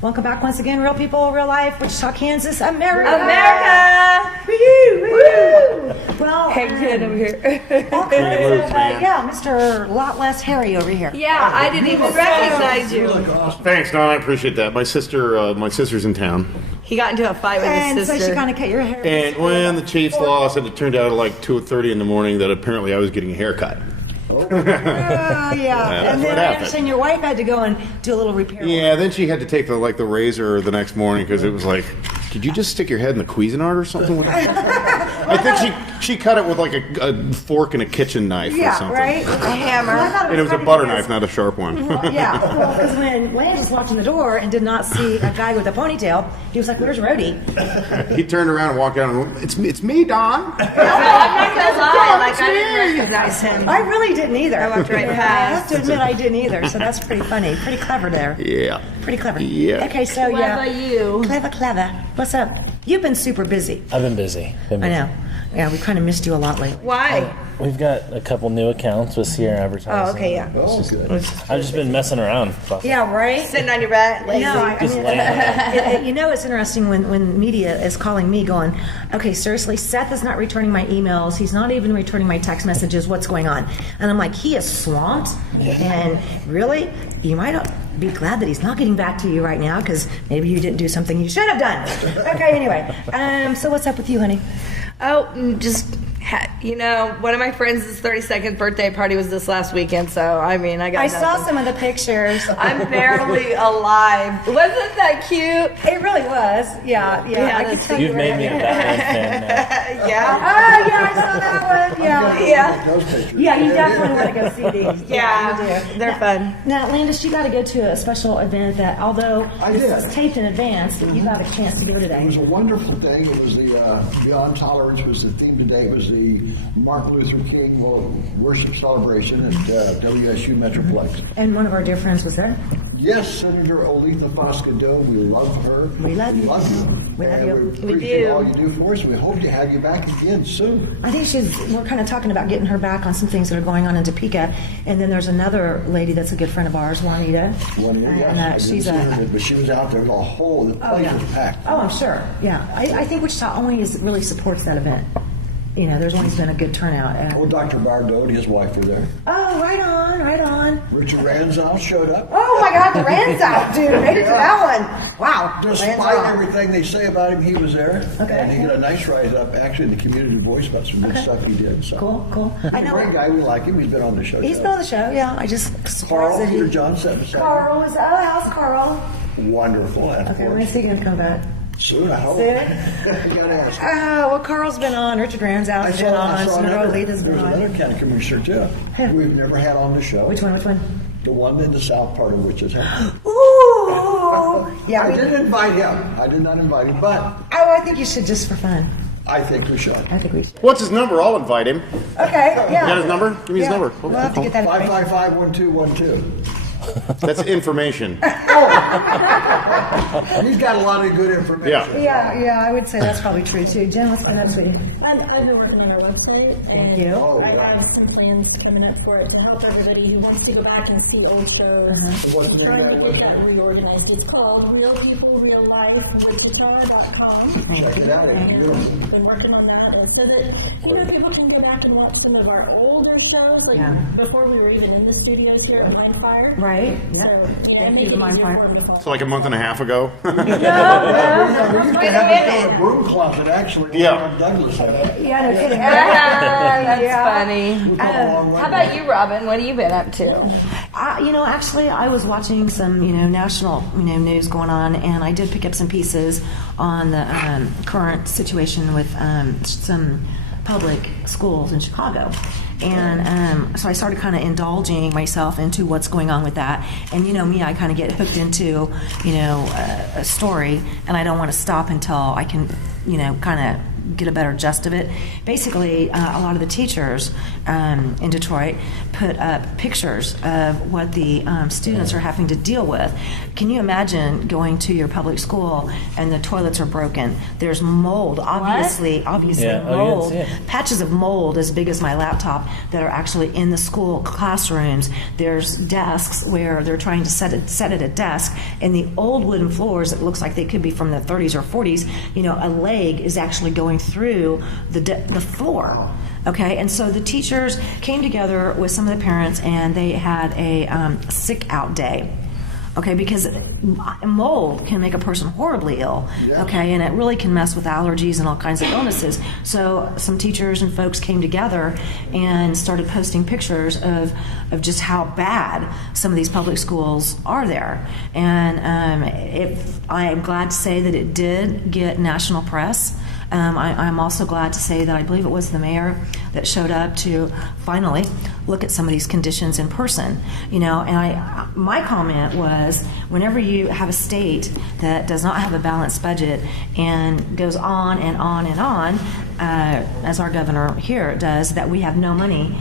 Welcome back once again, real people, real life, Wichita, Kansas, America! America! Woo! Woo! Well, Kid over here. yeah, Mr. Lot Less Harry over here. Yeah, I didn't even recognize you. Thanks, Don. I appreciate that. My sister's in town. He got into a fight with And his so sister. she kind of cut your hair. And when the Chiefs lost, and it turned out at like 2:30 in the morning that apparently I was getting a haircut. Oh, yeah. And then what I happened. understand your wife had to go and do a little repair. Yeah, then she had to take the razor the next morning because it was like, did you just stick your head in the Cuisinart or something? I think she cut it with like a fork and a kitchen knife or something. Right? A hammer. Well, I thought And it was a funny butter because- knife, not a sharp one. Yeah, well, because when Lance was watching the door and did not see a guy with a ponytail, he was like, "Where's Rhodey?" He turned around and walked out and went, it's me, Don. I'm not gonna lie, like I didn't recognize him. I really didn't either. I walked right I have past. to admit, I didn't either. So that's pretty funny, pretty clever there. Yeah. Pretty clever. Yeah. Okay, so What about you? clever. What's up? You've been super busy. I've been busy. I know. Yeah, we kind of missed you a lot lately. Why? We've got a couple new accounts with Sierra Advertising. Oh, okay, yeah. I've just been messing around. Yeah, right. Sitting on your butt, lazy. No, I Just mean, laying you know, it's interesting when media is calling me going, okay, seriously, Seth is not returning my emails. He's not even returning my text messages. What's going on? And I'm like, he is swamped. And really, you might not be glad that he's not getting back to you right now because maybe you didn't do something you should have done. Okay, anyway. So what's up with you, honey? Oh, just, one of my friends' 32nd birthday party was this last weekend, so, I mean, I got I saw nothing. some of the pictures. I'm barely alive. Wasn't that cute? It really was. Yeah. I could tell You've you made were- me a Batman fan now. Yeah. Oh, yeah, I saw that one. Yeah. Yeah. Those pictures. Yeah, you definitely want to go see these. Yeah, you do. they're fun. Now, Landis, you got to go to a special event that, although I this did. was taped in advance, you got a chance to go It today. was a wonderful thing. It was the Beyond Tolerance was the theme today. It was the Martin Luther King worship celebration at WSU Metroplex. And one of our dear friends was there. Yes, Senator Oletha Fosca-Dome. We love her. We love you. We love you. We love And you. We We appreciate do. all you do for us. We hope to have you back again soon. I think we're kind of talking about getting her back on some things that are going on in Topeka. And then there's another lady that's a good friend of ours, Juanita. One year, And I didn't she's see her, a... but she was out there. The place was packed. Oh, I'm sure. Yeah. I think Wichita always really supports that event. You know, there's always been a good turnout. Oh, Dr. Bardot and his wife were there. Oh, right on. Richard Ranzow showed up. Oh my God, the Ranzow, dude, made it to that one. Wow. Despite Ranzow. everything they say about him, he was there. Okay. And he got a nice write up actually in the Community Voice about some good stuff he did. So. Cool. I He's a great know. guy. We like him. He's been on the show. He's too. been on the show, yeah. I just surprised Carl, that Peter he... John sat beside Carl was... Oh, how's Carl? him. Wonderful. And of Okay, when course, is he going to come back? soon, I hope. Soon? You gotta ask. Well, Carl's been on. Richard Ranzow's been on. Senator Oletha's been There's on. another county commissioner too. Who? We've never had on the show. Which one? The one in the south part of Wichita. Ooh! Yeah, I didn't invite him. I did not invite him, but I think you should just for fun. I think we should. I think we should. What's his number? I'll invite him. Okay, yeah. You got his number? Give me his Yeah. number. We'll have to get that information. 555-1212. That's information. He's got a lot of good information. Yeah, I would say that's probably true too. Jen, what's going on, sweetie? I've been working on our website, and you. I have some plans coming up for it to help everybody who wants to go back and see old shows. What's the name of Trying that to get that reorganized. It's called Real People, Real Life, Wichita.com. Check it out. It's beautiful. And been working on that, and so that people can go back and watch some of our older shows, like before we were even in the studios here at Mindfire. Right. So, Yeah. it made it easier for me. So like a month and a half ago. We used to have a broom closet actually. Yeah. when Douglas had it. Yeah, no kidding. That's funny. We've come a long way. How about you, Robin? What have you been up to? Actually, I was watching some, national, news going on, and I did pick up some pieces on the current situation with some public schools in Chicago. And so I started kind of indulging myself into what's going on with that. And me, I kind of get hooked into, a story, and I don't want to stop until I can, kind of get a better gist of it. Basically, a lot of the teachers in Detroit put up pictures of what the students are having to deal with. Can you imagine going to your public school and the toilets are broken? There's mold, obviously Yeah, oh, you didn't mold, see it. patches of mold as big as my laptop that are actually in the school classrooms. There's desks where they're trying to set at a desk, and the old wooden floors that looks like they could be from the 30s or 40s. A leg is actually going through the floor. Okay, and so the teachers came together with some of the parents, and they had a sick out day. Okay, because mold can make a person horribly ill, okay, and it really can mess with allergies and all kinds of illnesses. So some teachers and folks came together and started posting pictures of just how bad some of these public schools are there. And I am glad to say that it did get national press. I'm also glad to say that I believe it was the mayor that showed up to finally look at some of these conditions in person. And my comment was, whenever you have a state that does not have a balanced budget and goes on and on and on, as our governor here does, that we have no money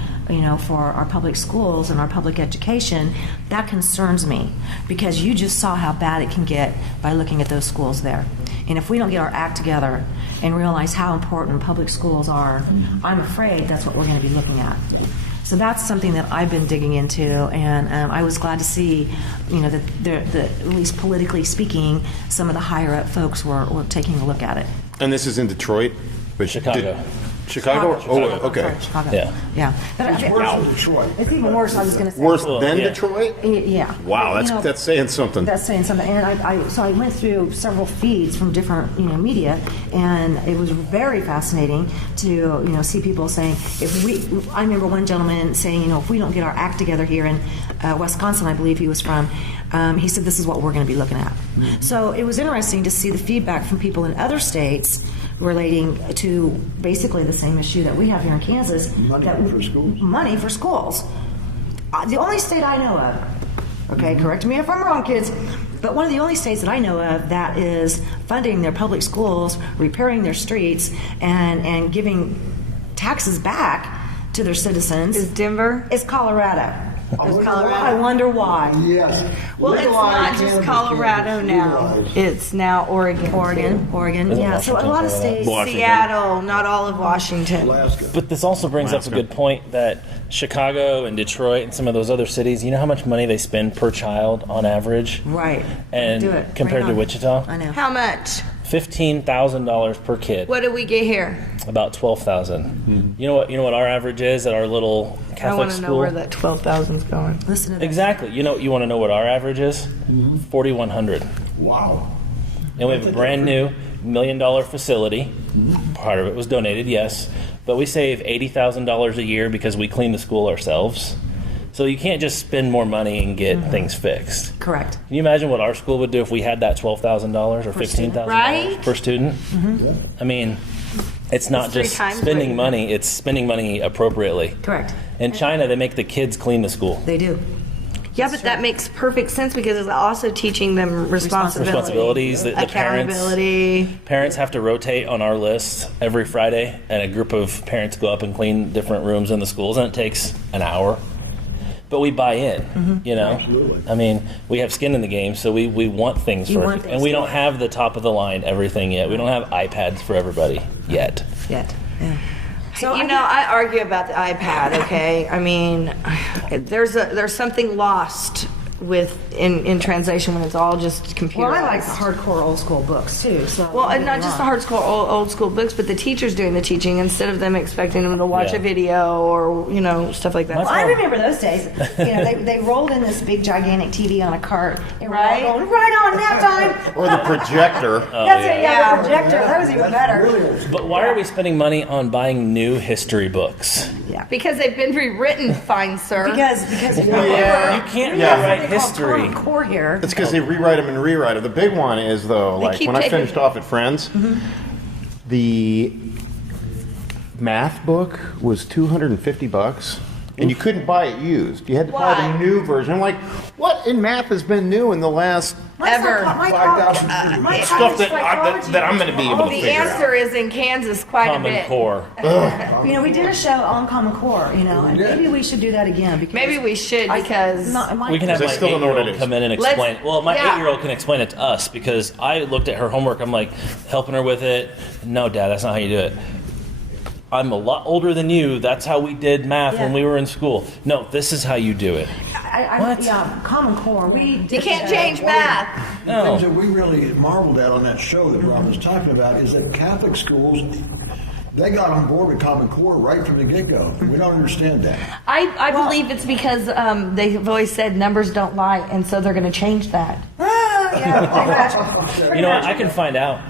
for our public schools and our public education, that concerns me, because you just saw how bad it can get by looking at those schools there. And if we don't get our act together and realize how important public schools are, I'm afraid that's what we're going to be looking at. So that's something that I've been digging into, and I was glad to see, that at least politically speaking, some of the higher up folks were taking a look at it. And this is in Detroit? But Chicago. Chicago? Oh, okay. Sorry, Chicago. Yeah. Yeah. But It's worse than Detroit. it's even worse, I was going to say. Worse than yeah. Detroit? Yeah. Wow, You know, that's saying something. That's saying something. And so I went through several feeds from different, media, and it was very fascinating to, see people saying, I remember one gentleman saying, if we don't get our act together here in Wisconsin, I believe he was from, he said, this is what we're going to be looking at. So it was interesting to see the feedback from people in other states relating to basically the same issue that we have here in Kansas. Money for schools. Money for schools. The only state I know of, okay, correct me if I'm wrong, kids, but one of the only states that I know of that is funding their public schools, repairing their streets, and giving taxes back to their citizens Is Denver? is Colorado. Oh, I wonder why. Yes. Well, it's not Legalize just cannabis, Colorado cannabis, now. legalize. It's now Oregon. Oregon, Isn't yeah. So a Washington lot of part of that? states. Washington. Seattle, not all of Washington. Alaska. But this also brings up a good point that Chicago and Detroit and some of those other cities, you know how much money they spend per child on average? Right. And Do it. compared Bring to on. Wichita? I know. How much? $15,000 per kid. What did we get here? About 12,000. You know what our average is at our little I Catholic want to know school? where that 12,000's going. Listen to this. Exactly. You want to know what our average is? 4,100. Wow. And we have a brand new $1 million facility. Part of it was donated, yes, but we save $80,000 a year because we clean the school ourselves. So you can't just spend more money and get things fixed. Correct. Can you imagine what our school would do if we had that $12,000 or $15,000 Right? per student? I mean, it's not It's 3 just times spending what- money; it's spending money appropriately. Correct. In China, they make the kids clean the school. They do. Yeah, but that makes perfect sense because it's also teaching them responsibility. Responsibilities, the parents. Accountability. Parents have to rotate on our list every Friday, and a group of parents go up and clean different rooms in the schools, and it takes an hour. But we buy in, Absolutely. I mean, we have skin in the game, so we want things You for, want things and we to- don't have the top of the line everything yet. We don't have iPads for everybody yet. Yet. Yeah. So I argue about the iPad. Okay, I mean, there's something lost in translation when it's all just computerized. Well, I like the hardcore old school books too. So Well, and not just the hard school, old school books, but the teachers doing the teaching instead of them expecting them to watch Yeah. a video or stuff like that. Well, I remember those days. They rolled in this big gigantic TV on a cart. They were all Right. going right on nap time. Or the projector. That's it. Yeah, Yeah. the projector. That was even better. But why are we spending money on buying new history books? Yeah. Because they've been rewritten, fine sir. Because You can't rewrite history. Core here. It's because they rewrite them and rewrite them. The big one is, though, like keep when I taking- finished off at Friends, the math book was $250, and you couldn't buy it used. You had to buy Why? the new version. I'm like, what in math has been new in the last ever. My Stuff that I'm going to be able to The figure out. answer is in Kansas quite a Common bit. Core. You know, we did a show on Common Core, you know, and maybe we should do that again because Maybe we should because We can have I my still don't know what it 8-year-old is. come in and Let's- explain. Well, my yeah. 8-year-old can explain it to us because I looked at her homework. I'm like, helping her with it. No, Dad, that's not how you do it. I'm a lot older than you. That's how we did math when Yeah. we were in school. No, this is how you do it. What? Yeah, Common Core. We did you can't that. change math. The things that we really marveled at on that show that Rob was talking about is that Catholic schools, they got on board with Common Core right from the get-go. We don't understand that. I believe it's because they've always said numbers don't lie, and so they're going to change that. Yeah, pretty much. You know what? I can find out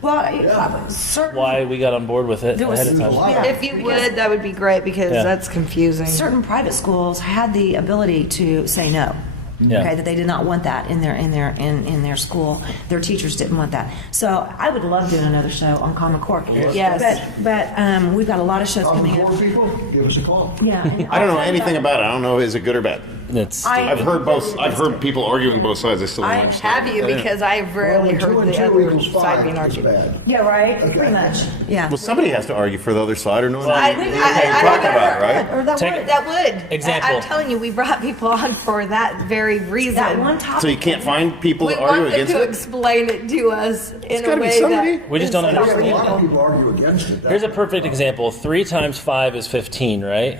Well, certain why we got on board with it There was- ahead of time. Yeah. If you would, that would be great because Yeah. that's confusing. certain private schools had the ability to say no. Yeah. Okay, that they did not want that in their school. Their teachers didn't want that. So I would love doing another show on Common Core. Yes. But we've got a lot of shows Common coming Core up. people, give us a call. Yeah. and I don't know I'll- anything about it. I don't know, is it good or bad? It's I've heard both. I've heard people arguing both sides. I still don't I understand. have you because I've rarely Well, heard when the 2 and 2 other equals side 5, being it's argued. bad. Yeah, right. Pretty much. Yeah. Well, somebody has to argue for the other side, or no one. I Talk don't about it, right? Or that Take- one, That would. Example. I'm telling you, we brought people on for that very reason. that one topic. So you can't find people we to argue want them against to it. explain it to us in a gotta be way somebody. that We just don't is understand. A understandable. lot of people argue against it. Here's a perfect example. 3 times 5 is 15, right?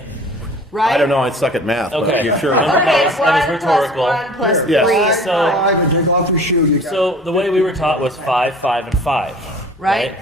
Right? I don't know. I suck at math. Okay. But you're sure. Okay, That was 1 rhetorical. plus 1 plus Yes. 3 is So- 5. 5 and take off your shoe. You got So the way we were taught was 5, 5, and 5. Right.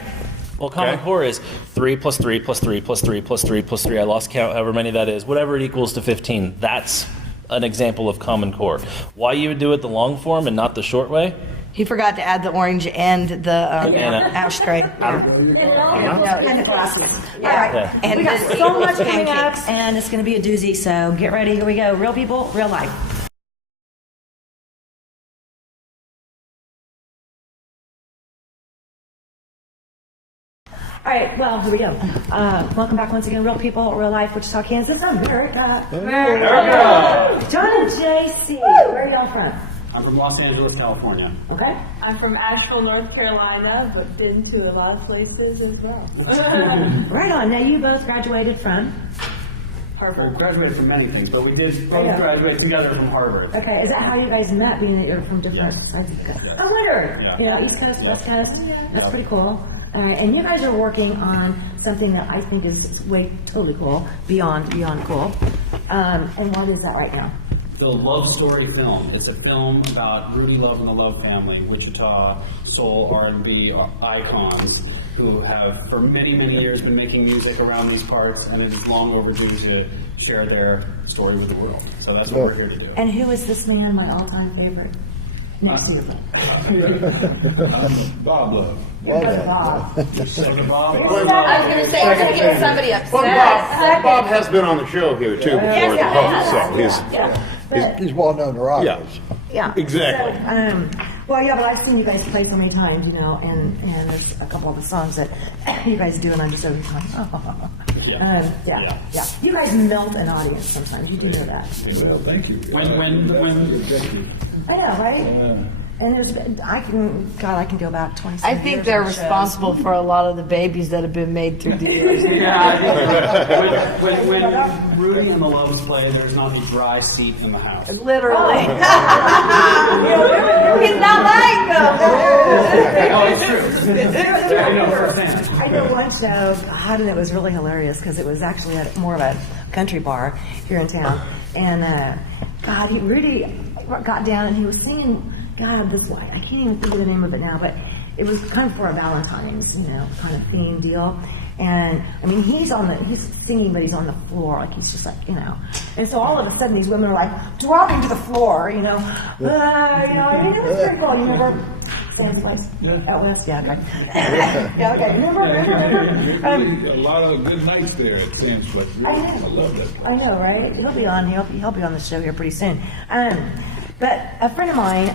Well, Common Okay. Core is 3 plus 3 plus 3 plus 3 plus 3 plus 3. I lost count, however many that is. Whatever it equals to 15. That's an example of Common Core. Why you would do it the long form and not the short way? He forgot to add the orange and the Banana. ashtray. And the glasses. Yeah. All right. Yeah. And We got then so much equals coming up, pancakes. and it's going to be a doozy. So get ready. Here we go. Real people, real life. All right, well, here we go. Welcome back once again, Real People, Real Life, Wichita, Kansas, America. John and JC, where are y'all from? I'm from Los Angeles, California. Okay. I'm from Asheville, North Carolina, but been to a lot of places as well. Right on. Now, you both graduated from? We graduated from many things, but we did both Yeah. graduate together from Harvard. Okay, is that how you guys met, being that you're from different sides of the country? I wonder. Yeah. You know, East Coast, West Coast. That's pretty cool. And you guys are working on something that I think is totally cool, beyond cool. And what is that right now? The Love Story film. It's a film about Rudy Love and the Love family, Wichita soul R&B icons who have for many, many years been making music around these parts, and it is long overdue to share their story with the world. So that's what we're here to do. And who is this man, my all-time favorite? Next to you. Bob Love. Bob. I was going to say, we're going to get somebody upset. Bob has been on the show here too before as a host, so He's well known to rock. Yeah. Yeah. Exactly. So, well, yeah, but I've seen you guys play so many times, you know, and there's a couple of the songs that you guys do, and I'm just always like, oh. Yeah. You guys melt an audience sometimes. You do know that. Well, thank you. When I know, right? And I can go back 20 I think they're responsible for a lot of the babies that have been made through the years. when Rudy and the Loves play, there's not a dry seat in the house. Literally. He's not lying, though. Oh, it's true. I know firsthand. I know one show, God, and it was really hilarious because it was actually at more of a country bar here in town. And God, Rudy got down and he was singing, God, this white. I can't even think of the name of it now, but it was kind of for a Valentine's, kind of theme deal. And I mean, he's singing, but he's on the floor, like he's just like, And so all of a sudden, these women are like dropping to the floor, I mean, it was very cool. You remember Sam's place out west? Yeah, okay. Yeah, okay. Remember? A lot of good nights there at Sam's place. I love that place. I know, right? He'll be on. He'll be on the show here pretty soon. But a friend of mine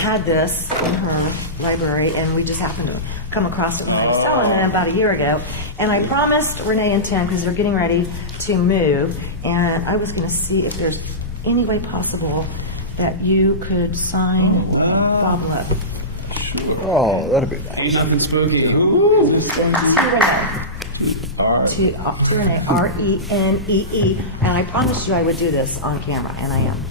had this in her library, and we just happened to come across it when I was selling it about a year ago. And I promised Renee and Tim, because they're getting ready to move, and I was going to see if there's any way possible that you could sign Bob Love. Oh, that'd be nice. Ain't nothing spooky. To Renee, R-E-N-E-E, and I promised you I would do this on camera, and I am.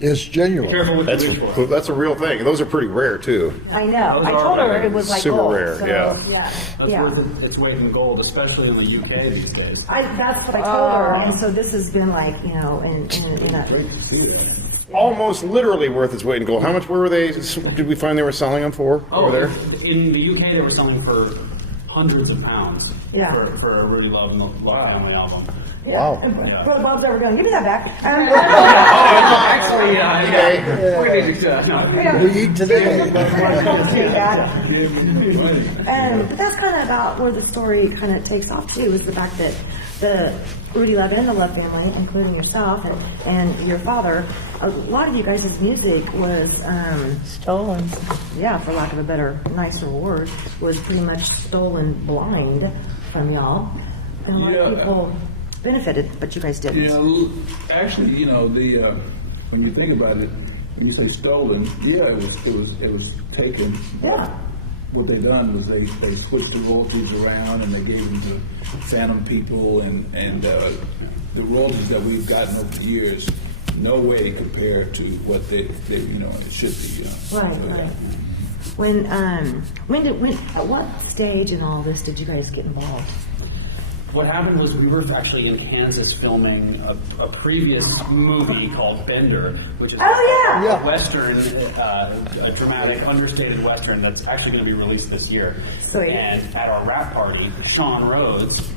It's genuine. Careful with the wish for. Well, that's a real thing. Those are pretty rare too. I know. I Those told are her it was like super gold. rare, So, yeah. That's yeah. worth its weight in gold, especially in the UK these days. That's what I told her, and so this has been like, in a. Almost literally worth its weight in gold. How much were they? Did we find they were selling them for over there? In the UK, they were selling for hundreds of pounds Yeah. for a Rudy Love and the Love Family album. Wow. Brother Bob's never going, give me that back. Actually, We eat today. But that's kind of about where the story kind of takes off too, is the fact that the Rudy Love and the Love family, including yourself and your father, a lot of you guys' music was stolen. Yeah, for lack of a better, nicer word, was pretty much stolen blind from y'all. And a lot of people benefited, but you guys didn't. Actually, when you think about it, when you say stolen, it was taken. Yeah. What they done was they switched the royalties around and they gave them to Phantom people and the royalties that we've gotten over the years, no way compared to what it should be. Right. At what stage in all this did you guys get involved? What happened was we were actually in Kansas filming a previous movie called Bender, which is a Western, a dramatic, understated Western that's actually going to be released this year. Sweet. And at our rap party, Sean Rhodes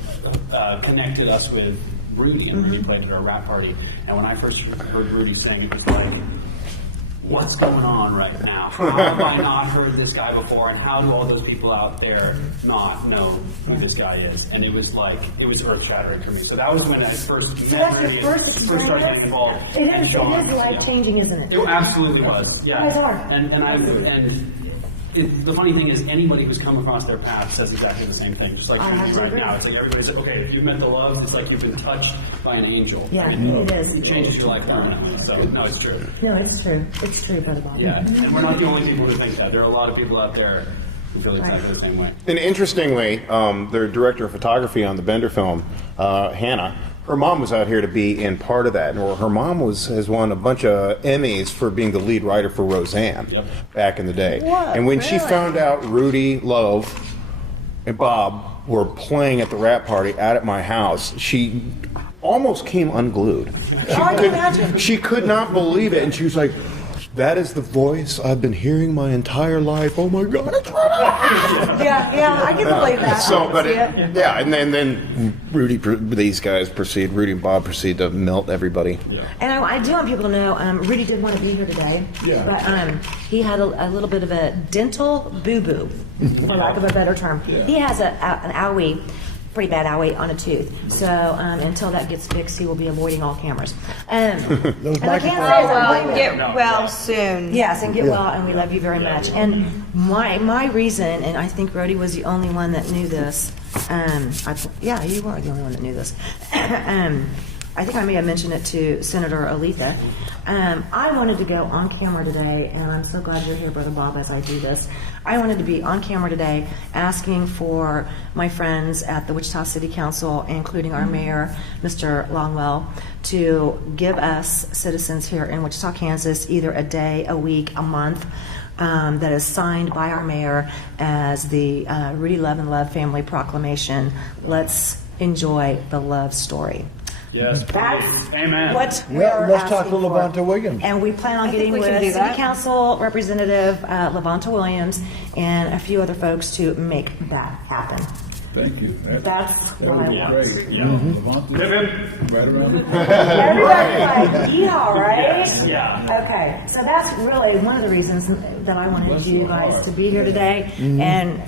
connected us with Rudy, and Rudy played at our rap party. And when I first heard Rudy sing, it was like, what's going on right now? How have I not heard this guy before? And how do all those people out there not know who this guy is? And it was earth shattering for me. So that was when I first met Rudy and first started getting involved. It is life changing, isn't it? It absolutely was, yeah. Guys are. The funny thing is, anybody who's come across their path says exactly the same thing. Just like I you're have doing to right agree. now. It's like everybody's like, okay, if you've met the Loves, it's like you've been touched by an angel. Yeah, it is. It changes your life permanently. So, no, it's true. No, it's true. It's true, Brother Bob. Yeah, and we're not the only people who think that. There are a lot of people out there who feel exactly the same way. And interestingly, their director of photography on the Bender film, Hannah, her mom was out here to be in part of that. And her mom has won a bunch of Emmys for being the lead writer for Roseanne back in the day. What? And when she found out Rudy Love and Bob were playing at the rap party out at my house, she almost came unglued. I can imagine. She could not believe it. And she was like, that is the voice I've been hearing my entire life. Oh my God, it's Rudy! Yeah, I can believe that. So, but I can see it. yeah, and then Rudy and Bob proceed to melt everybody. And I do want people to know, Rudy did want to be here today, but he had a little bit of a dental boo-boo, for lack of a better term. He has an owie, pretty bad owie on a tooth. So until that gets fixed, he will be avoiding all cameras. And I can't say that. Get well soon. Yes, and get well, and we love you very much. And my reason, and I think Rhodey was the only one that knew this. Yeah, you were the only one that knew this. I think I may have mentioned it to Senator Aletha. I wanted to go on camera today, and I'm so glad you're here, Brother Bob, as I do this. I wanted to be on camera today asking for my friends at the Wichita City Council, including our mayor, Mr. Longwell, to give us citizens here in Wichita, Kansas, either a day, a week, a month, that is signed by our mayor as the Rudy Love and Love Family Proclamation. Let's enjoy the love story. Yes, That's amen. what Yeah, we're let's talk asking to for. Levanta Williams. And we plan on getting we with can do City that. Council Representative Levanta Williams and a few other folks to make that happen. Thank you. That's That what would I be want. great. Yeah. Levante, right around the corner. Everybody like, yeehaw, right? Yes, yeah. Okay, so that's really one of the reasons that I wanted you guys to be here today. And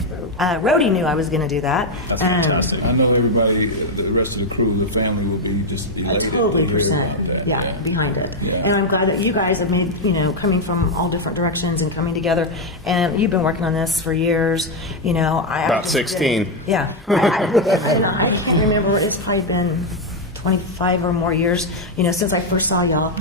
Rhodey knew I was going to do that. That's fantastic. I know everybody, the rest of the crew, the family will be just elated Totally to hear percent, about that. yeah, behind it. Yeah. And I'm glad that you guys have made, coming from all different directions and coming together. And you've been working on this for years, I About just 16. did- Yeah. I can't remember, it's probably been 25 or more years, since I first saw y'all.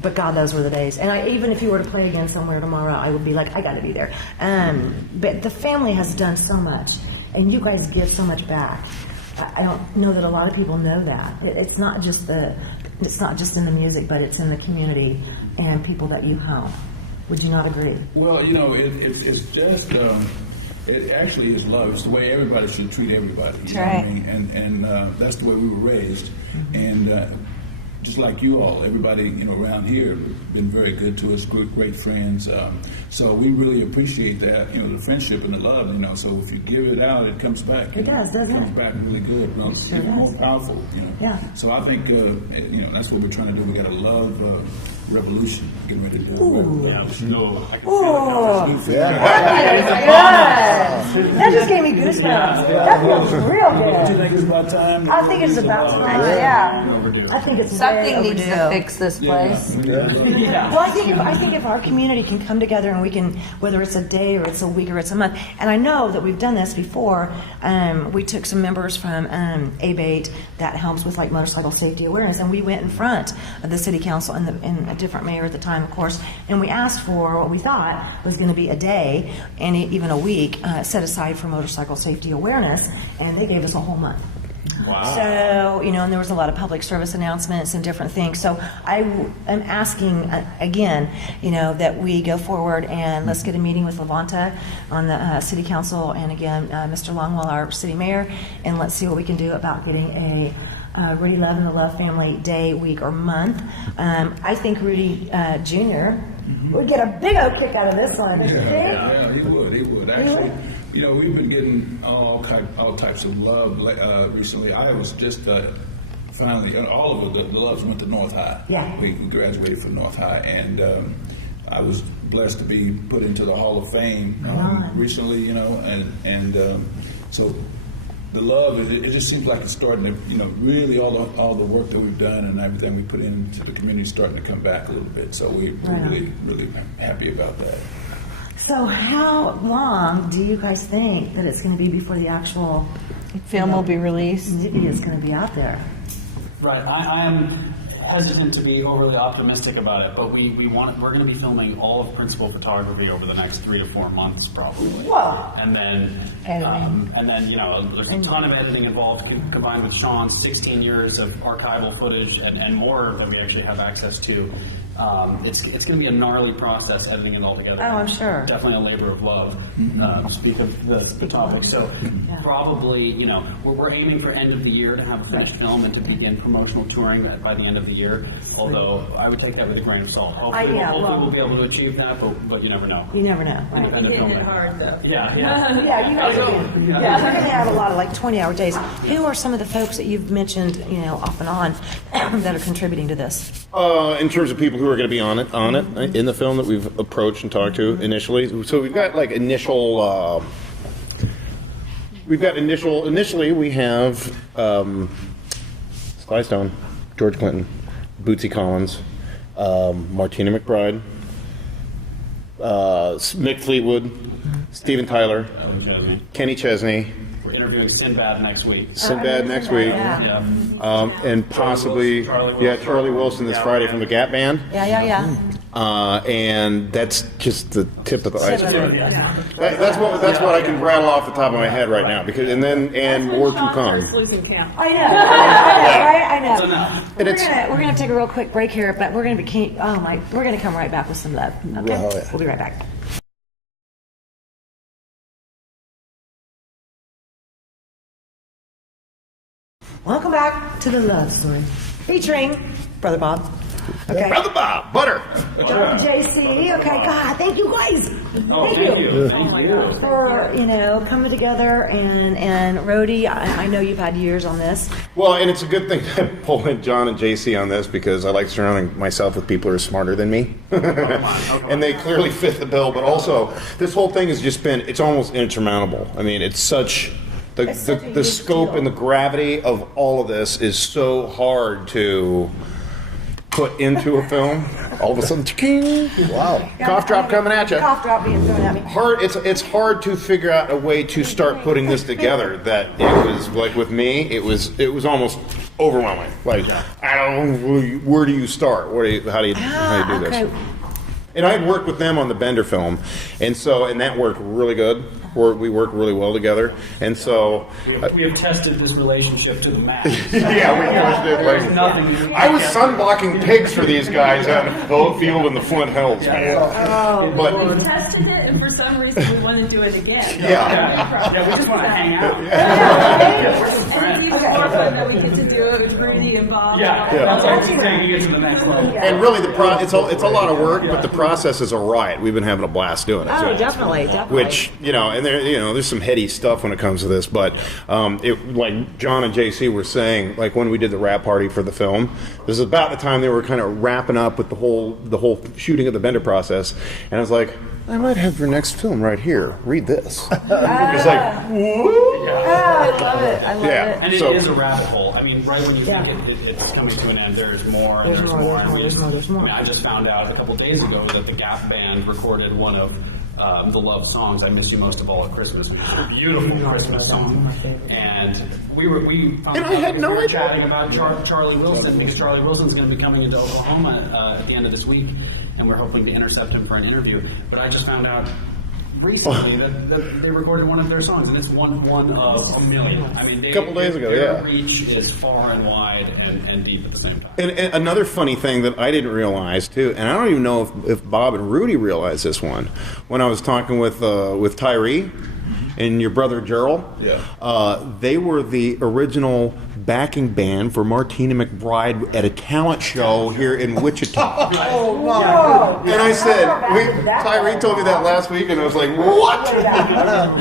But God, those were the days. And even if you were to play again somewhere tomorrow, I would be like, I got to be there. But the family has done so much, and you guys give so much back. I don't know that a lot of people know that. It's not just in the music, but it's in the community and people that you help. Would you not agree? Well, it's just, it actually is love. It's the way everybody should treat everybody. You know what I mean? And that's the way we were raised. And just like you all, everybody, around here been very good to us, great friends. So we really appreciate that, the friendship and the love, So if you give it out, it comes back. It does, doesn't it? It comes back really good. It's sure even more does. powerful, Yeah. So I think, that's what we're trying to do. We got a love revolution, getting ready to do a revolution. No, I can feel it. That just gave me goosebumps. That feels real Do you good. think it's about time? I think it's about time. Yeah. I think it's Something way needs to overdue. fix this place. Well, I think if our community can come together and we can, whether it's a day or it's a week or it's a month, and I know that we've done this before. We took some members from ABATE that helps with like motorcycle safety awareness, and we went in front of the city council and a different mayor at the time, of course, and we asked for what we thought was going to be a day and even a week set aside for motorcycle safety awareness, and they gave us a whole month. Wow. So, and there was a lot of public service announcements and different things. So I am asking again, that we go forward and let's get a meeting with Levanta on the city council and again, Mr. Longwell, our city mayor, and let's see what we can do about getting a Rudy Love and the Love Family day, week, or month. I think Rudy Jr. would get a big old kick out of this one. Yeah, he would. Actually, we've been getting all types of love recently. I was just finally, all of the loves went to North High. Yeah. We graduated from North High, and I was blessed to be put into the Hall of Fame recently, so the love, it just seems like it's starting to, really all the work that we've done and everything we put into the community is starting to come back a little bit. So we're really happy about that. So how long do you guys think that it's going to be before the actual Film will be released. is going to be out there? Right. I am hesitant to be overly optimistic about it, but we're going to be filming all of principal photography over the next 3 to 4 months, probably. Whoa. And then, there's a ton of editing involved, combined with Sean's 16 years of archival footage and more that we actually have access to. It's going to be a gnarly process editing it all together. Oh, I'm sure. Definitely a labor of love. Speak of the topic. So probably, we're aiming for end of the year to have a finished film and to begin promotional touring by the end of the year. Although I would take that with a grain of salt. Hopefully, we'll be able to achieve that, but you never know. You never know. Right? Independent filmmaker. hard though. Yeah. Yeah, you guys are going to have a lot of like 20-hour days. Who are some of the folks that you've mentioned, off and on, that are contributing to this? In terms of people who are going to be on it in the film that we've approached and talked to initially. So we've got like initial. Initially, we have Sly Stone, George Clinton, Bootsy Collins, Martina McBride, Mick Fleetwood, Steven Tyler, Kenny Chesney. We're interviewing Sinbad next week. Sinbad next week. Yeah. And possibly, Charlie Wilson this Friday from the Gap Band. Yeah. And that's just the tip of the iceberg. That's what I can rattle off the top of my head right now. And more to come. Losing count. I know. Right? I know. And We're gonna take a real quick break here, but we're gonna come right back with some love. Okay? Oh, yeah. We'll be right back. Welcome back to The Love Story, featuring Brother Bob. Okay. Brother Bob, butter. John JC. Okay, God, thank you guys. Thank you. For coming together and Rhodey. I know you've had years on this. Well, and it's a good thing to pull in John and JC on this because I like surrounding myself with people who are smarter than me. And they clearly fit the bill. But also, this whole thing has just been, it's almost insurmountable. I mean, it's such... The scope and the gravity of all of this is so hard to put into a film. All of a sudden, ching, wow, cough drop coming at you. Cough drop being thrown at me. It's hard to figure out a way to start putting this together. That it was like with me, it was almost overwhelming. Like, I don't know, where do you start? How do you do this? Okay. And I had worked with them on the Bender film, and that worked really good. We worked really well together, and so We have tested this relationship to the max. There's nothing. I was sunblocking pigs for these guys out in the field in the Flint Hills, man. But We tested it, and for some reason we want to do it again. Yeah, we just want to hang out. We're just friends. It's even more fun that we get to do it with Rudy and Bob. That's why we're taking it to the next level. and really, it's a lot of work, but the process is a riot. We've been having a blast doing it. Oh, too. definitely. Which, and there's some heady stuff when it comes to this, but like John and JC were saying, like when we did the wrap party for the film, this is about the time they were kind of wrapping up with the whole shooting of the Bender process, and I was like, I might have your next film right here. Read this. It's like, woo! I love it. I love it. And it is a rabbit hole. I mean, right when you think it's coming to an end, there's more, and there's more. I mean, I just found out a couple days ago that the Gap Band recorded one of the love songs, "I Miss You Most of All at Christmas," which is a beautiful Christmas song. And we found out I had no idea. chatting about Charlie Wilson, because Charlie Wilson's going to be coming into Oklahoma at the end of this week, and we're hoping to intercept him for an interview. But I just found out recently that they recorded one of their songs, and it's one of a million. I mean, A couple days ago, their reach is far and wide and deep at the same time. And another funny thing that I didn't realize too, and I don't even know if Bob and Rudy realized this one, when I was talking with Tyree and your brother Gerald, they were the original backing band for Martina McBride at a talent show here in Wichita. And I said, Tyree told me that last week, and I was like, what?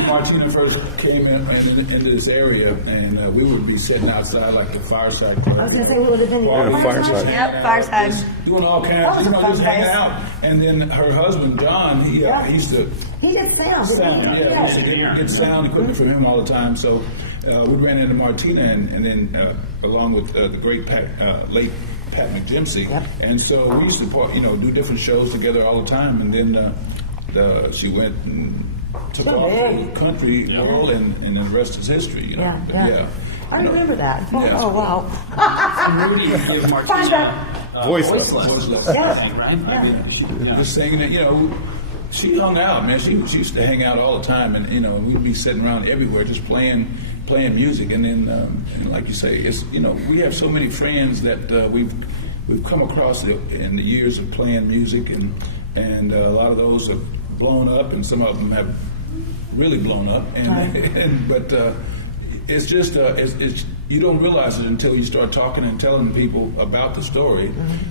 Martina first came into this area, and we would be sitting outside like the Fireside Club. I was going to say, we would have been Fireside. Yep, Fireside. Doing all kinds, just hanging out. And then her husband, John, he used to He did sound. he used to get sound equipment from him all the time. So we ran into Martina, and then along with the great late Pat McGimsey. And so we used to do different shows together all the time. And then she went and took off to the country world, and the rest is history. But I remember that. Oh, wow. And Rudy gave Martina Voiceless. I think, right? I mean, she, just saying that, she hung out, man. She used to hang out all the time, and we'd be sitting around everywhere just playing music. And then, and like you say, it's we have so many friends that we've come across in the years of playing music, and a lot of those have blown up, and some of them have really blown up. But it's just it's you don't realize it until you start talking and telling people about the story.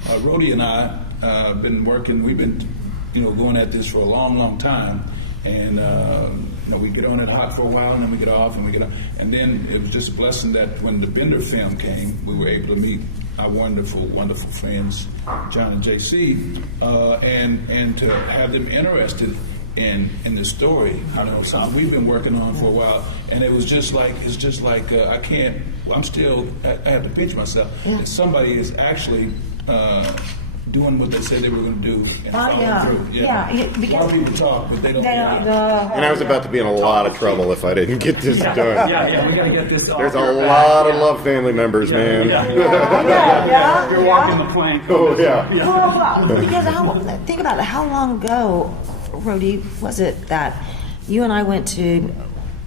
Rhodey and I have been working. We've been going at this for a long, long time, and we get on it hot for a while, and then we get off, and we get on. And then it was just a blessing that when the Bender film came, we were able to meet our wonderful, wonderful friends, John and JC, and to have them interested in the story, something we've been working on for a while. And it's just like I can't. I have to pinch myself that somebody is actually doing what they said they were going to do and following through. Because a lot of people talk, but they don't. And I was about to be in a lot of trouble if I didn't get this done. we got to get this. There's a lot of Love family members, man. You're walking the plank. Oh, yeah. Because think about it. How long ago, Rhodey, was it that you and I went to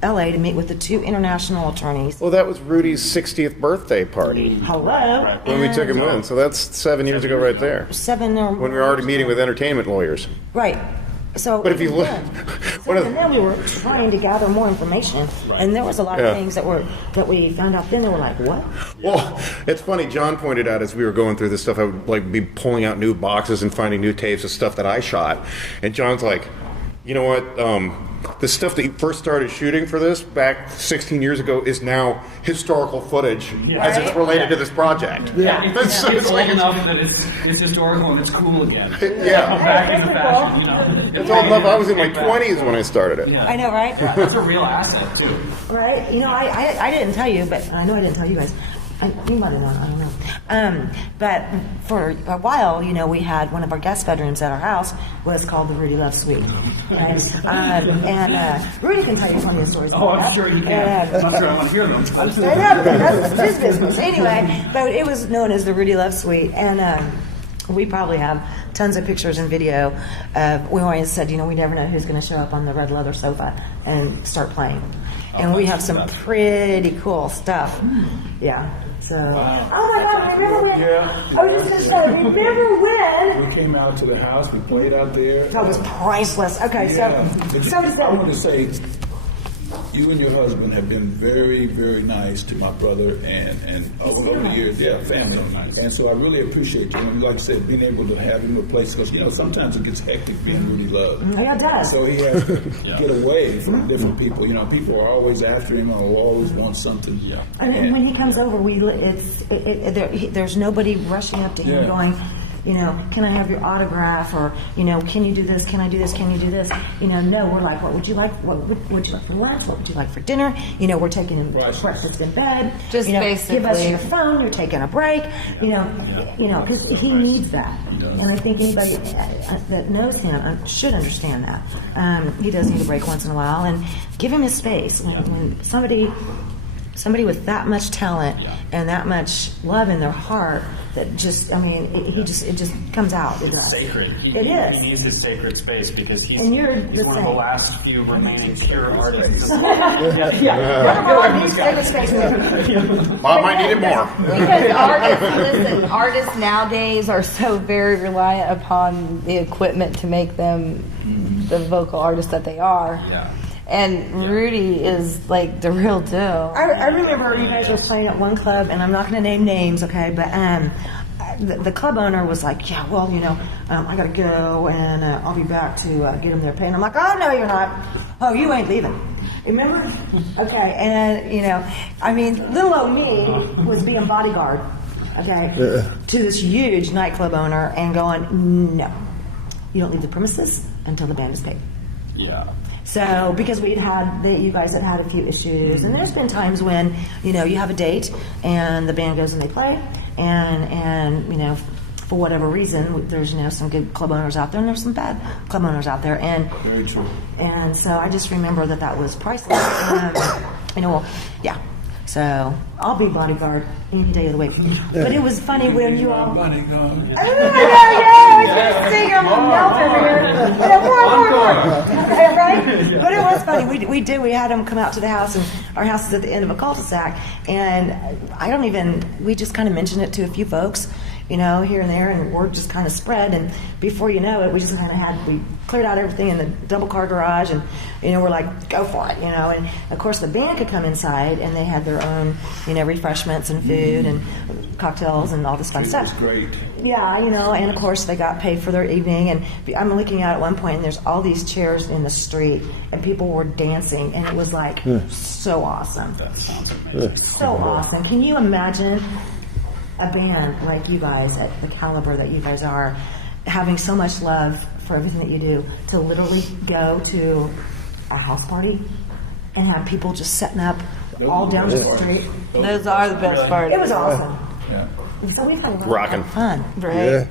LA to meet with the two international attorneys? Well, that was Rudy's 60th birthday party Hello? when we took him in. So that's 7 years ago right there. When we were already meeting with entertainment lawyers. Right. So, But if you look... and then we were trying to gather more information, and there was a lot of things that we found out then. They were like, what? Well, it's funny. John pointed out as we were going through this stuff, I would be pulling out new boxes and finding new tapes of stuff that I shot. And John's like, you know what? The stuff that you first started shooting for this back 16 years ago is now historical footage as it's related to this project. It's old enough that it's historical and it's cool again. Back in the fashion, It's old enough. I was in my 20s when I started it. I know, right? That's a real asset too. Right? I didn't tell you, but I know I didn't tell you guys. You might have known, I don't know. But for a while, we had one of our guest bedrooms at our house was called the Rudy Love Suite. And Rudy can tell you plenty of stories about that. I'm sure you can. I'm not sure I want to hear them. I know, that's his business. Anyway, but it was known as the Rudy Love Suite. And we probably have tons of pictures and video. We always said, we never know who's going to show up on the red leather sofa and start playing. And we have some pretty cool stuff. Yeah. So. Wow. Oh my God! Remember when? Yeah. I was just going to say. Remember when? We came out to the house, we played out there. That was priceless. Okay, Yeah. so I want to say, you and your husband have been very, very nice to my brother and over the years, family. And so I really appreciate you. And like I said, being able to have him replace, because, sometimes it gets hectic being Rudy Love. Yeah, it does. So he has to get away from different people. People are always after him and will always want something. Yeah. And when he comes over, there's nobody rushing up to him going, can I have your autograph? Or, can you do this? Can I do this? Can you do this? No, we're like, what would you like? What would you like for lunch? What would you like for dinner? We're taking him breakfast in bed. Just basically. Give us your phone. You're taking a break. Because he needs that. And I think anybody that knows him should understand that. He does need a break once in a while, and give him his space. When somebody with that much talent and that much love in their heart, that it just comes out. It does. Sacred. It is. He needs his sacred space because he's And you're one the of the same. last few remaining pure artists. Bob might need it more. Because artists nowadays are so very reliant upon the equipment to make them the vocal artists that they are. Yeah. And Rudy is like the real deal. I remember you guys were playing at one club, and I'm not going to name names, okay? But the club owner was like, I got to go, and I'll be back to get them their pay. And I'm like, oh, no, you're not. Oh, you ain't leaving. Remember? Okay, and, little old me was being bodyguard, okay, to this huge nightclub owner and going, no, you don't leave the premises until the band is paid. Yeah. So, because you guys had a few issues, and there's been times when, you have a date, and the band goes and they play, and for whatever reason, there's, some good club owners out there, and there's some bad club owners out there, and Very true. And so I just remember that was priceless. So I'll be bodyguard any day of the week. But it was funny when you all. Money gone. We can sing them and melt over here. More. Right? But it was funny. We had them come out to the house, and our house is at the end of a cul-de-sac, and we just kind of mentioned it to a few folks, here and there, and word just kind of spread, and before you know it, we just kind of we cleared out everything in the double car garage, and, we're like, go for it, and of course the band could come inside, and they had their own, refreshments and food and cocktails and all this fun stuff. It was great. Yeah, and of course they got paid for their evening, and I'm looking at one point, and there's all these chairs in the street, and people were dancing, and it was like, so awesome. That sounds amazing. So awesome. Can you imagine a band like you guys, at the caliber that you guys are, having so much love for everything that you do, to literally go to a house party and have people just setting up all down the street? Those are the best parties. It was awesome. Yeah. So we've had a lot Rockin'. of fun, right?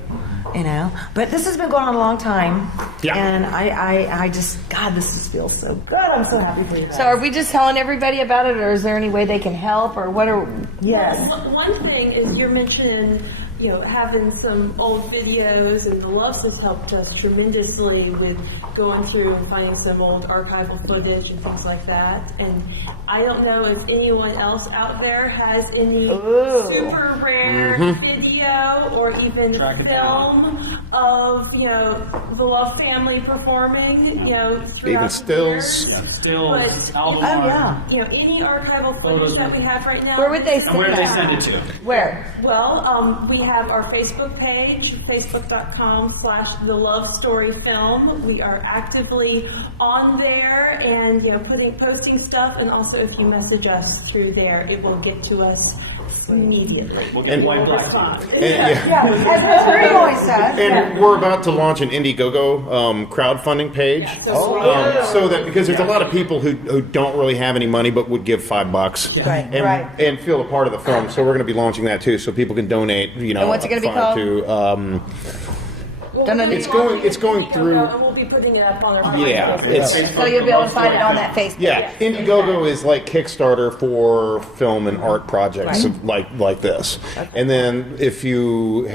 But this has been going on a long time. Yeah. And I just, God, this just feels so good. I'm so happy for you guys. So are we just telling everybody about it, or is there any way they can help, or what are... Yes. One thing is you're mentioning, having some old videos, and the Loves has helped us tremendously with going through and finding some old archival footage and things like that. And I don't know if anyone else out there has any super rare video or even film of, the Love family performing, throughout Even the stills. years. Stills, But album Oh, art. yeah. Any archival footage that we have right now. Where would they And send where do they that? send it to? Where? Well, we have our Facebook page, facebook.com/The Love Story Film. We are actively on there and posting stuff, and also if you message us through there, it will get to us immediately. We'll get white black. Respond. As Marie always says. And we're about to launch an Indiegogo crowdfunding page, so that because there's a lot of people who don't really have any money but would give $5 and feel a part of the film. So we're going to be launching that too, so people can donate. You know, And what's it gonna be called? To it's going through. And we'll be putting it up on our Yeah, it's So you'll be able to find it on that Facebook. yeah. Indiegogo is like Kickstarter for film and art projects like this. And then if you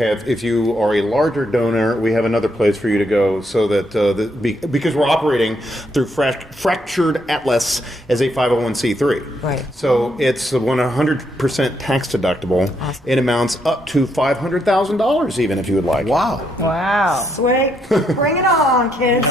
are a larger donor, we have another place for you to go, so that because we're operating through Fractured Atlas as a 501c3. Right. So it's 100% tax deductible. It amounts up to $500,000 even if you would like. Wow. Sweet. Bring it on, kids.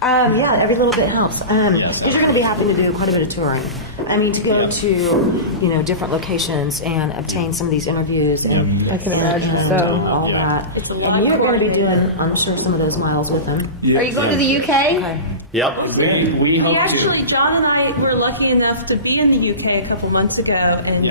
Yeah, every little bit helps. Because you're going to be having to do quite a bit of touring. I mean, to go to, different locations and obtain some of these interviews and I can imagine so. all that. It's a lot And you're going to be more doing, I'm sure, some of those miles with them. Are you going to the UK? Okay. Yep. We hope We actually, to. John and I were lucky enough to be in the UK a couple months ago and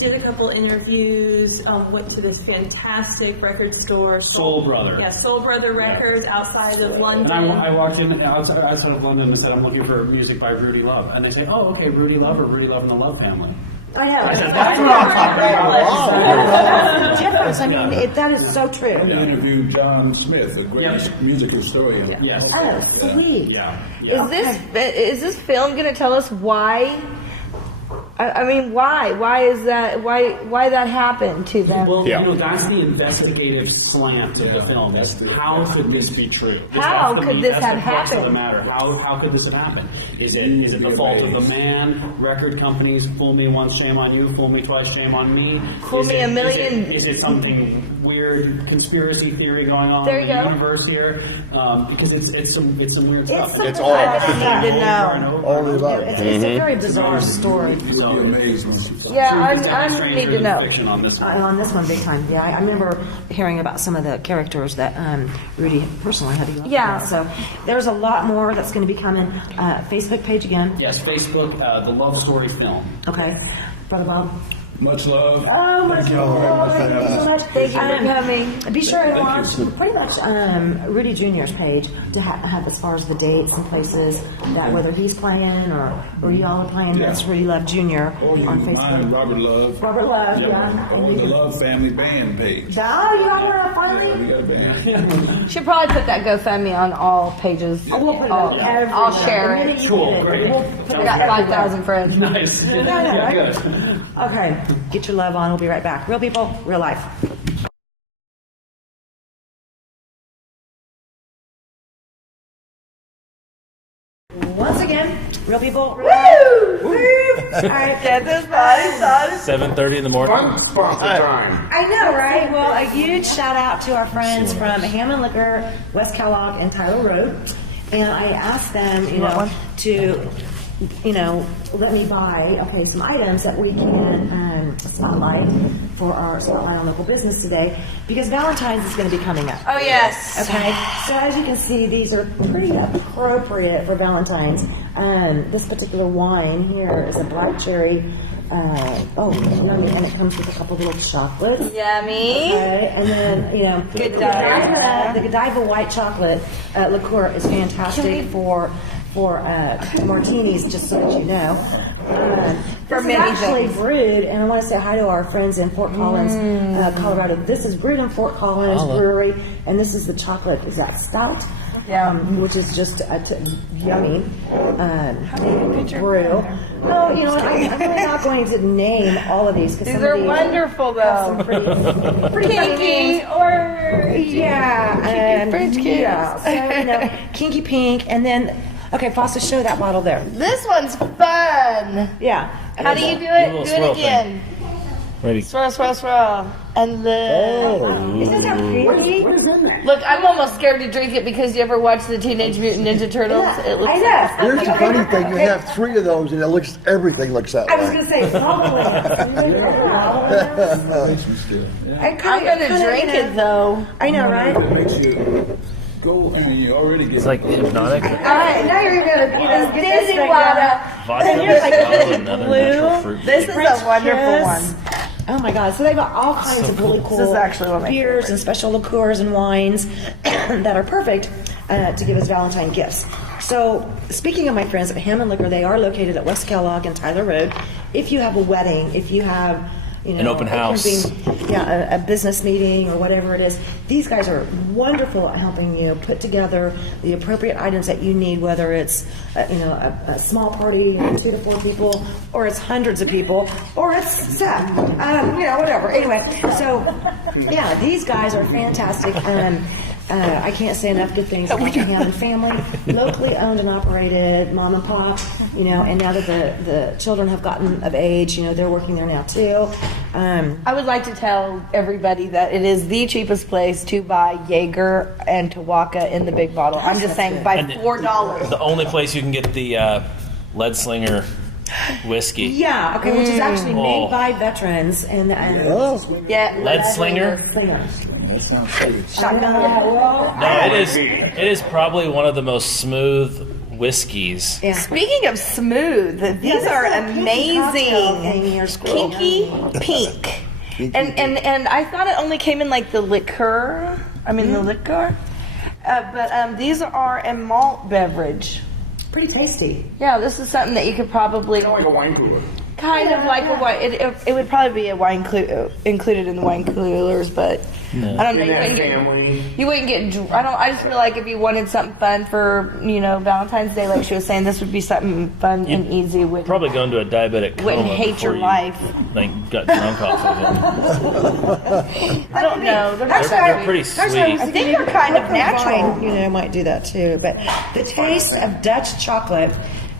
did a couple interviews, went to this fantastic record store. Soul Brother. Yeah, Soul Brother Records outside of London. And I walked in outside of London and said, I'm looking for music by Rudy Love. And they say, oh, okay, Rudy Love or Rudy Love and the Love Family. I know. I said, that's what I'm talking about. Difference. I mean, that is so true. We interviewed John Smith, a great music historian. Yes. Oh, sweet. Yeah. Is this film going to tell us why? I mean, why? Why is that? Why that happened to them? Well, Yeah. that's the investigative slant of the film. Is how could this be true? How could this have That's the crux of the happened? matter. How could this have happened? Is it the fault of the man? Record companies, fool me once, shame on you. Fool me twice, shame on me. Fool me a million. Is it something weird conspiracy theory going on There in you the go. universe here? Because it's some weird stuff. It's all- I need to know. All about It's a very bizarre story. You'll be amazed once you find Yeah, I Stranger need to than know. Fiction on this one. On this one, big time. Yeah, I remember hearing about some of the characters that Rudy personally had to go up Yeah. against. So there's a lot more that's going to be coming. Facebook page again. Yes, Facebook, the Love Story film. Okay. Brother Bob. Much love. Oh, my Thank you all very God. much. Thank you so much. Thank you for coming. Be sure and watch pretty much Rudy Jr.'s page to have as far as the dates and places that whether he's playing or y'all are playing. That's Rudy Love Jr. Or you on can find Facebook. Robert Love Robert Love, yeah. on the Love Family Band page. Oh, you got one We finally? got a band. Should probably put that GoFundMe on all pages. We'll put it I'll, on everywhere. I'll share The minute it. you Cool, get it, great. we'll put I it got everywhere. 5,000 friends. Nice. Yeah, right? Good. Okay, get your love on. We'll be right back. Real people, real life. Once again, real people. Woo! Woo! All right, Get this body started. 7:30 in the morning. I know, right? Well, a huge shout out to our friends from Hammond Liquor, West Kellogg, and Tyler Road. And I asked them, to, let me buy, some items that we can spotlight for our Spotlight on Local Business today, because Valentine's is going to be coming up. Oh, yes. Okay, so as you can see, these are pretty appropriate for Valentine's. This particular wine here is a black cherry. Yummy, and it comes with a couple little chocolates. Yummy. Okay, and then, Godiva. the Godiva white chocolate liqueur is fantastic for martinis, just so that you know. For This is many actually things. brewed, and I want to say hi to our friends in Fort Collins, Colorado. This is brewed in Fort Collins Brewery, and this is the chocolate, is that stout? Yeah. Which is just yummy brew. No, I'm really not going to name all of these, because These some are of these wonderful, have some though. pretty funny Kinky names. or Yeah, French kiss. Yeah, so Kinky Pink, and then Foster, show that bottle there. This one's fun. Yeah. How do you do a it? little Do swirl it again. Ready? Swirl, swirl, swirl. And then... Isn't that pretty? Look, I'm almost scared to drink it because you ever watch the Teenage Mutant Ninja Turtles? It looks I know. Here's the funny thing: you have three of those, and everything looks that I was way. going to say, probably. I'm gonna drink it though. I know, right? It makes you go and you already get. It's like hypnotic. All right, now you're going to It's get this dizzy thing water. down. Vodka, And you're like, Moscato, and other natural Blue. fruit. This is French a wonderful kiss. one. Oh my God! So they've got all kinds of really cool This is actually one of my beers and special liqueurs and wines that are perfect to give as Valentine gifts. So speaking of my friends at Hammond Liquor, they are located at West Kellogg and Tyler Road. If you have a wedding, if you have An open it can house. be, a business meeting or whatever it is. These guys are wonderful at helping you put together the appropriate items that you need, whether it's a small party, 2 to 4 people, or it's hundreds of people, or it's Seth, whatever. Anyway, so yeah, these guys are fantastic. I can't say enough good things about the Hammond family, locally owned and operated, mom and pop, and now that the children have gotten of age, they're working there now too. I would like to tell everybody that it is the cheapest place to buy Jaeger and Tawaka in the big bottle. I'm just saying, by And $4. The only place you can get the Lead Slinger whiskey. Yeah, okay, which is actually Oh. made by veterans and Yeah, Lead Slinger? singers. That sounds safe. Shotgun. No, it is probably one of the most smooth whiskeys. Yeah. Speaking of smooth, these are this is a pinky cocktail thing amazing. here, squirrel. Pinky pink. And I thought it only came in like the liquor. I mean, the liquor. But these are a malt beverage. Pretty tasty. Yeah, this is something that you could probably. Like a wine cooler. Kind of like a wine. It would probably be a wine included in the wine coolers, but I don't know. You wouldn't get. I just feel like if you wanted something fun for Valentine's Day, like she was saying, this would be something fun and easy. With Probably go into a diabetic coma Wouldn't hate before your you, life. got drunk off of it. I don't know. They're pretty sweet. I think they're kind of natural. Wine, might do that too. But the taste of Dutch chocolate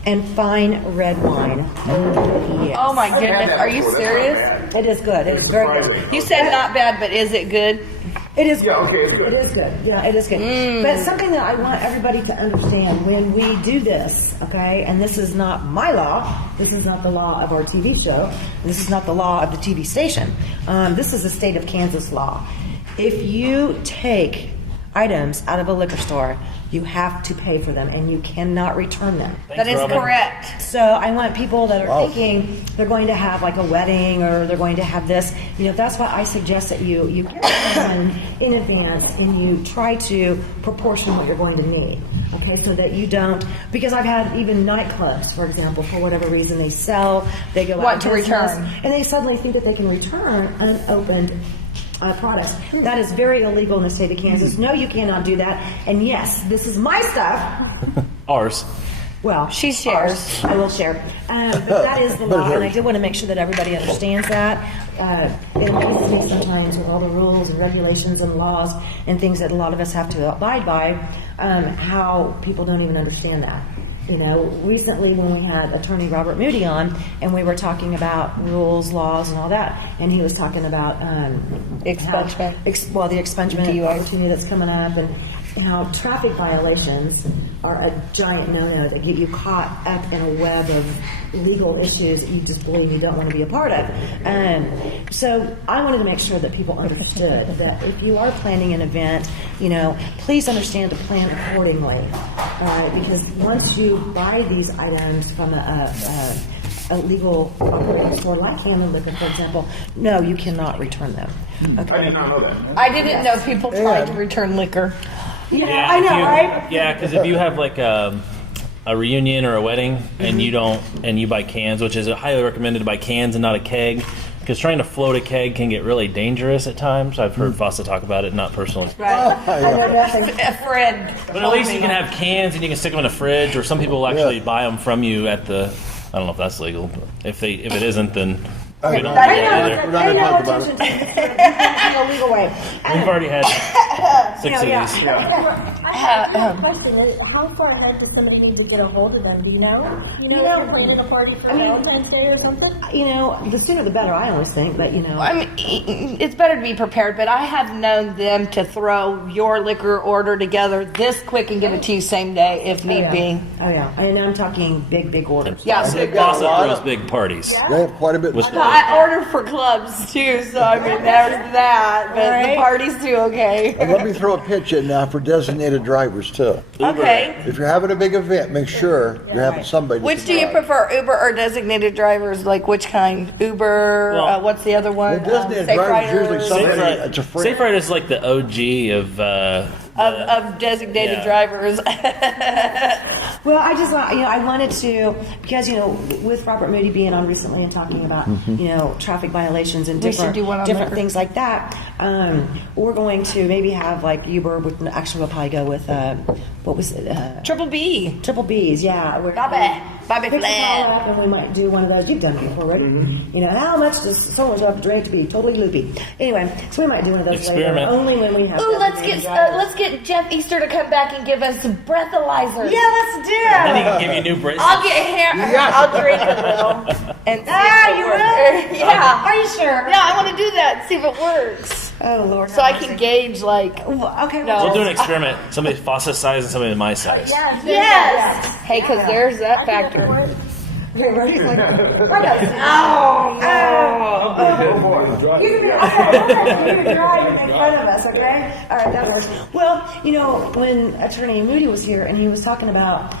and fine red wine. Oh, yes. Oh my goodness! Are you serious? It is good. It is very good. You said not bad, but is it good? It is good. Yeah, okay, it's good. It is good. Yeah, it is good. But something that I want everybody to understand when we do this, okay, and this is not my law, this is not the law of our TV show, this is not the law of the TV station, this is the state of Kansas law. If you take items out of a liquor store, you have to pay for them and you cannot return them. That is Robin. correct. So I want people that are thinking they're going to have like a wedding or they're going to have this, that's why I suggest that you get one in advance and you try to proportion what you're going to need. Okay, so that you don't, because I've had even nightclubs, for example, for whatever reason they sell, they go out Want of to business, return. and they suddenly think that they can return unopened products. That is very illegal in the state of Kansas. No, you cannot do that. And yes, this is my stuff. Ours. Well, She shares. I will share. But that is the law, and I did want to make sure that everybody understands that. It amazes me sometimes with all the rules and regulations and laws and things that a lot of us have to abide by, how people don't even understand that. Recently when we had attorney Robert Moody on, and we were talking about rules, laws, and all that, and he was talking about Expungement. the expungement DUI. opportunity that's coming up, and how traffic violations are a giant no-no that get you caught up in a web of legal issues that you just believe you don't want to be a part of. So I wanted to make sure that people understood that if you are planning an event, please understand to plan accordingly. Because once you buy these items from a legal operating store like Hammond Liquor, for example, no, you cannot return them. Okay? I did not know that. I didn't know people tried to return liquor. Yeah, I know, right? Yeah, because if you have like a reunion or a wedding and you buy cans, which is highly recommended to buy cans and not a keg, because trying to float a keg can get really dangerous at times. I've heard Fossa talk about it, not personal experience. Right. I know nothing. Fred. But at least you can have cans and you can stick them in a fridge, or some people will actually buy them from you at the. I don't know if that's legal, but if it isn't, then we don't do I that know, either. I know attention to it in a legal way. We've already had 6 of these. I have a question. How far ahead does somebody need to get a hold of them? Do you know? If you're planning a party for Valentine's Day or something? The sooner the better, I always think, but I mean, it's better to be prepared, but I have known them to throw your liquor order together this quick and give it to you same day if need be. Oh, yeah. And I'm talking big orders. Yeah, Fossa throws big parties. They have quite a bit. With I order for clubs too, so I mean there's that. But Right. the party's too okay. And let me throw a pitch in now for designated drivers too. Okay. If you're having a big event, make sure you're having somebody. that Which can do you drive. prefer, Uber or designated drivers? Like which kind? Uber. Well- what's the other one? Well, designated Safe drivers usually Riders. somebody. It's a friend. Safe Ride is like the OG of. Of designated Yeah. drivers. Well, I just want, I wanted to, because, with Robert Moody being on recently and talking about, traffic violations and We should different, do one on different liquor. things like that, we're going to maybe have like Uber, actually we'll probably go with, what was it? Triple B. Triple B's, yeah. Bobby Pick the Flat. call up and we might do one of those. You've done it before, right? How much does someone have to drink to be totally loopy? Anyway, so we might do one of those Experiment. later, only when we have. Ooh, designated drivers. let's get Jeff Easter to come back and give us breathalyzers. Yeah, let's do And he it. can give you new bracelets. I'll get hair. I'll drink a little and see if it You works. will? Yeah. Are you sure? Yeah, I want to do that. See if it works. Oh, Lord. So I can gauge like. Okay, No. We'll do an experiment. Somebody Fossa size and somebody my size. Yes. Hey, because there's that factor. Okay, Rosie's like, Oh. you can drive and make fun of us, okay? All right, that works. Well, when Attorney Moody was here and he was talking about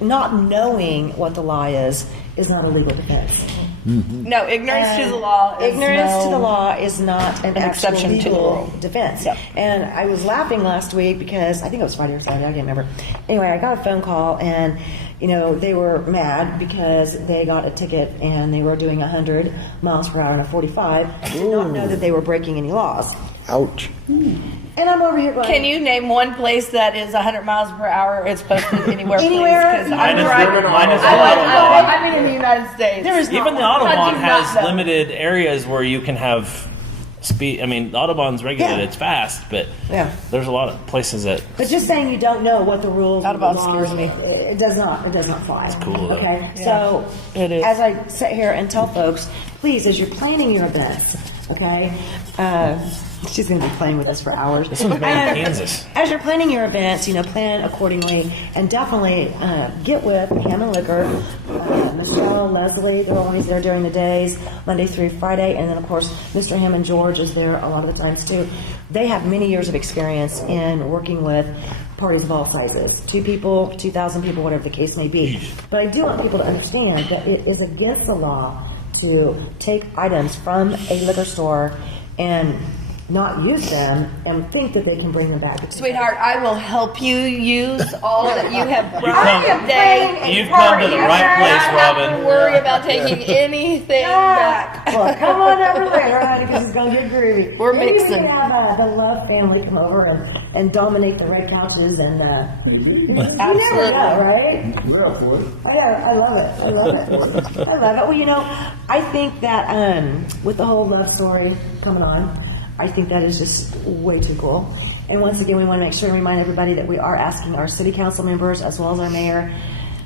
not knowing what the law is not a legal defense. No, ignorance to the law. Is Ignorance to no- the law is not an actual exception to the legal rule. defense. Yep. And I was laughing last week because I think it was Friday or Saturday, I can't remember. Anyway, I got a phone call and, they were mad because they got a ticket and they were doing 100 miles per hour and a 45. Did not know that they were breaking any laws. Ouch. And I'm over here going, Can you name one place that is 100 miles per hour? It's posted anywhere. Anywhere? Please, 'cause I'm Minus driving. minus I mean, in the United States. There is Even the not one. I Autobahn do not has know. limited areas where you can have speed. I mean, the Autobahn's regulated; Yeah. it's fast, but Yeah. there's a lot of places that. But just saying you don't know what the rules of the Autobahn law scares me. It does not fly. It's cool, though. Okay, Yeah. so It is. as I sit here and tell folks, please, as you're planning your events, okay, she's going to be playing with us for hours. This one's made in Kansas. As you're planning your events, plan accordingly, and definitely get with Hammond Liquor, Michelle, Leslie. They're always there during the days, Monday through Friday, and then of course Mr. Hammond George is there a lot of the times too. They have many years of experience in working with parties of all sizes, 2 people, 2,000 people, whatever the case may be. But I do want people to understand that it is against the law to take items from a liquor store and not use them and think that they can bring them back. Sweetheart, I will help you use all that you have brought come- today. You've come to the right place, I don't have Robin. to worry about taking anything back. Well, come on over later, honey, because it's going to get groovy. We're Maybe mixing. we can have the Love family come over and dominate the red couches and Maybe. you never know, right? We're up for it. I love it. I love it. I love it. Well, I think that with the whole love story coming on, I think that is just way too cool. And once again, we want to make sure and remind everybody that we are asking our city council members as well as our mayor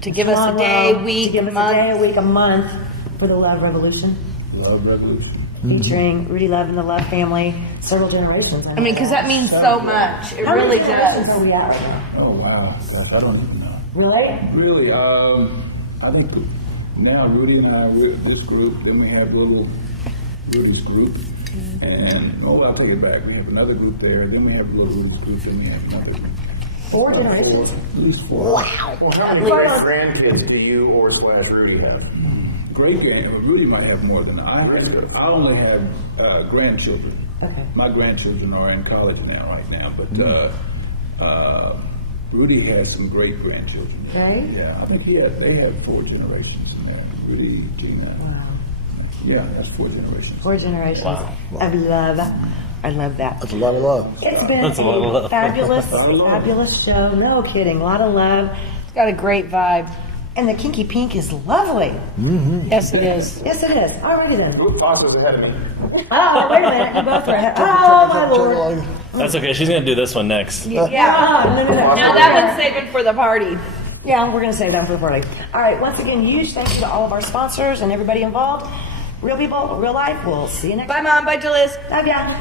To give us a day, to week, give us month. a day, a week, a month for the Love Revolution, Love Revolution. featuring Rudy Love and the Love family, several generations. I mean, because that means so much. It How many really generations does. are we at right now? Oh, wow. I don't even know. Really? Really, I think now Rudy and I, we're this group, then we have Rudy's group, and, I'll take it back. We have another group there, then we have a little Rudy's group, then we have another. 4 generations? At least 4. Well, how many grandkids do you or / Rudy have? Great grand. Rudy might have more than I have. I only have grandchildren. Okay. My grandchildren are in college right now, but Rudy has some great grandchildren. Right? Yeah, I think they had 4 generations in there. Rudy, Gina. Wow. Yeah, that's 4 generations. 4 generations Wow. of love. I love that. That's a lot of love. It's been That's a lot of love. fabulous show. No kidding. A lot of love. It's got a great vibe. And the Kinky Pink is lovely. Yes, it is. Yes, it is. All righty then. Who thought was ahead of me? Oh, wait a minute. You both are ahead. Oh, my Lord. That's okay. She's gonna do this one next. Yeah. No. Now that one's saving for the party. Yeah, we're going to save that for the party. All right. Once again, huge thanks to all of our sponsors and everybody involved. Real people, real life. We'll see you next time. Bye, Mom. Bye, Julius. Love ya.